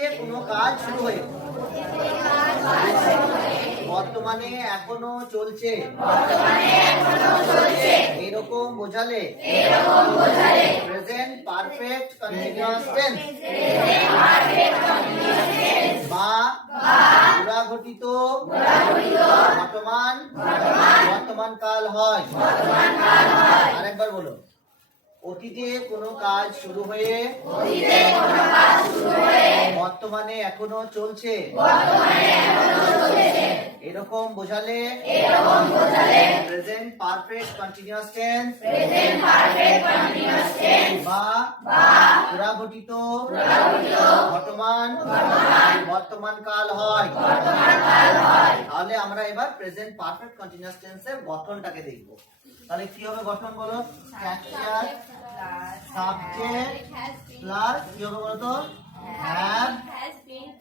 দিয়ে কোনো কাজ শুরু হয়ে বর্তমানে এখনো চলছে এরকম বোঝালে প্রেজেন্ট পারফেক্ট কন্টিনিউয়াস টেন্স বা পুরাঘটিত বর্তমান কাল হয়। আরেকবার বলো, অতীতে কোনো কাজ শুরু হয়ে বর্তমানে এখনো চলছে এরকম বোঝালে প্রেজেন্ট পারফেক্ট কন্টিনিউয়াস টেন্স বা পুরাঘটিত বর্তমান কাল হয়। তাহলে আমরা এবার প্রেজেন্ট পারফেক্ট কন্টিনিউয়াস টেন্সের গঠনটাকে দেখব। তাহলে কি হবে গঠন বলো? স্ট্রাকচার সাবজেক্ট প্লাস কি হবে বলো তো? Have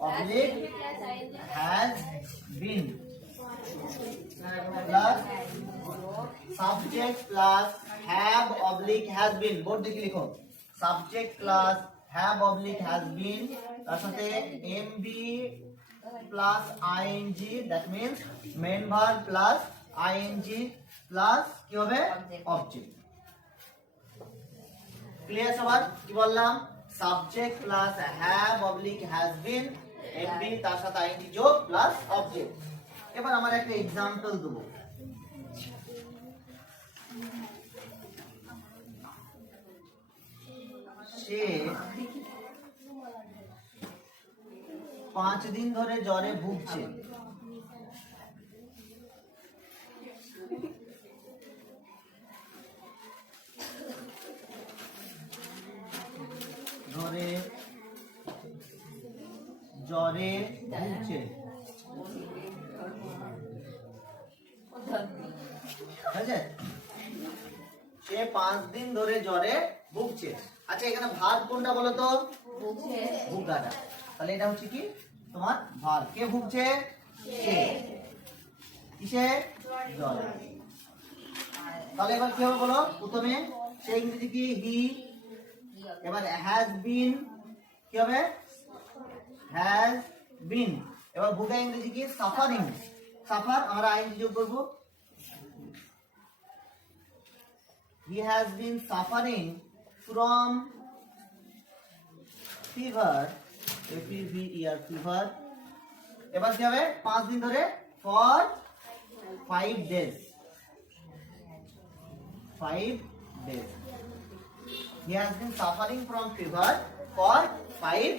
oblique has been plus subject plus have oblique has been. Board দিকে লিখো, subject plus have oblique has been, তার সাথে MB plus ING, that means main verb plus ING plus কি হবে? অবজেক্ট। ক্লিয়ার সবার? কি বললাম? Subject plus have oblique has been, MB তার সাথে আইএনজি যোগ প্লাস অবজেক্ট। এবার আমরা একটা एग्जांपल দেব। সে 5 দিন ধরে জ্বরে ভুগছে। জ্বরে ভুগছে। সে 5 দিন ধরে জ্বরে ভুগছে। আচ্ছা, এখানে ভার্ব কোনটা বলো তো? ভুগাটা। তাহলে এটা হচ্ছে কি তোমার ভার্ব। কে ভুগছে? সে। কিসে? জ্বরে। তাহলে এবার কি হবে বলো? প্রথমে সে ইংরেজি কি? হি। এবার হ্যাজ বিন কি হবে? Has been. এবার ভুগা ইংরেজি কি? সাফারিং। সাফার আমরা আইএনজি যোগ করব। He has been suffering from fever, fever, fever. এবার কি হবে? 5 দিন ধরে for 5 days. 5 days. He has been suffering from fever for 5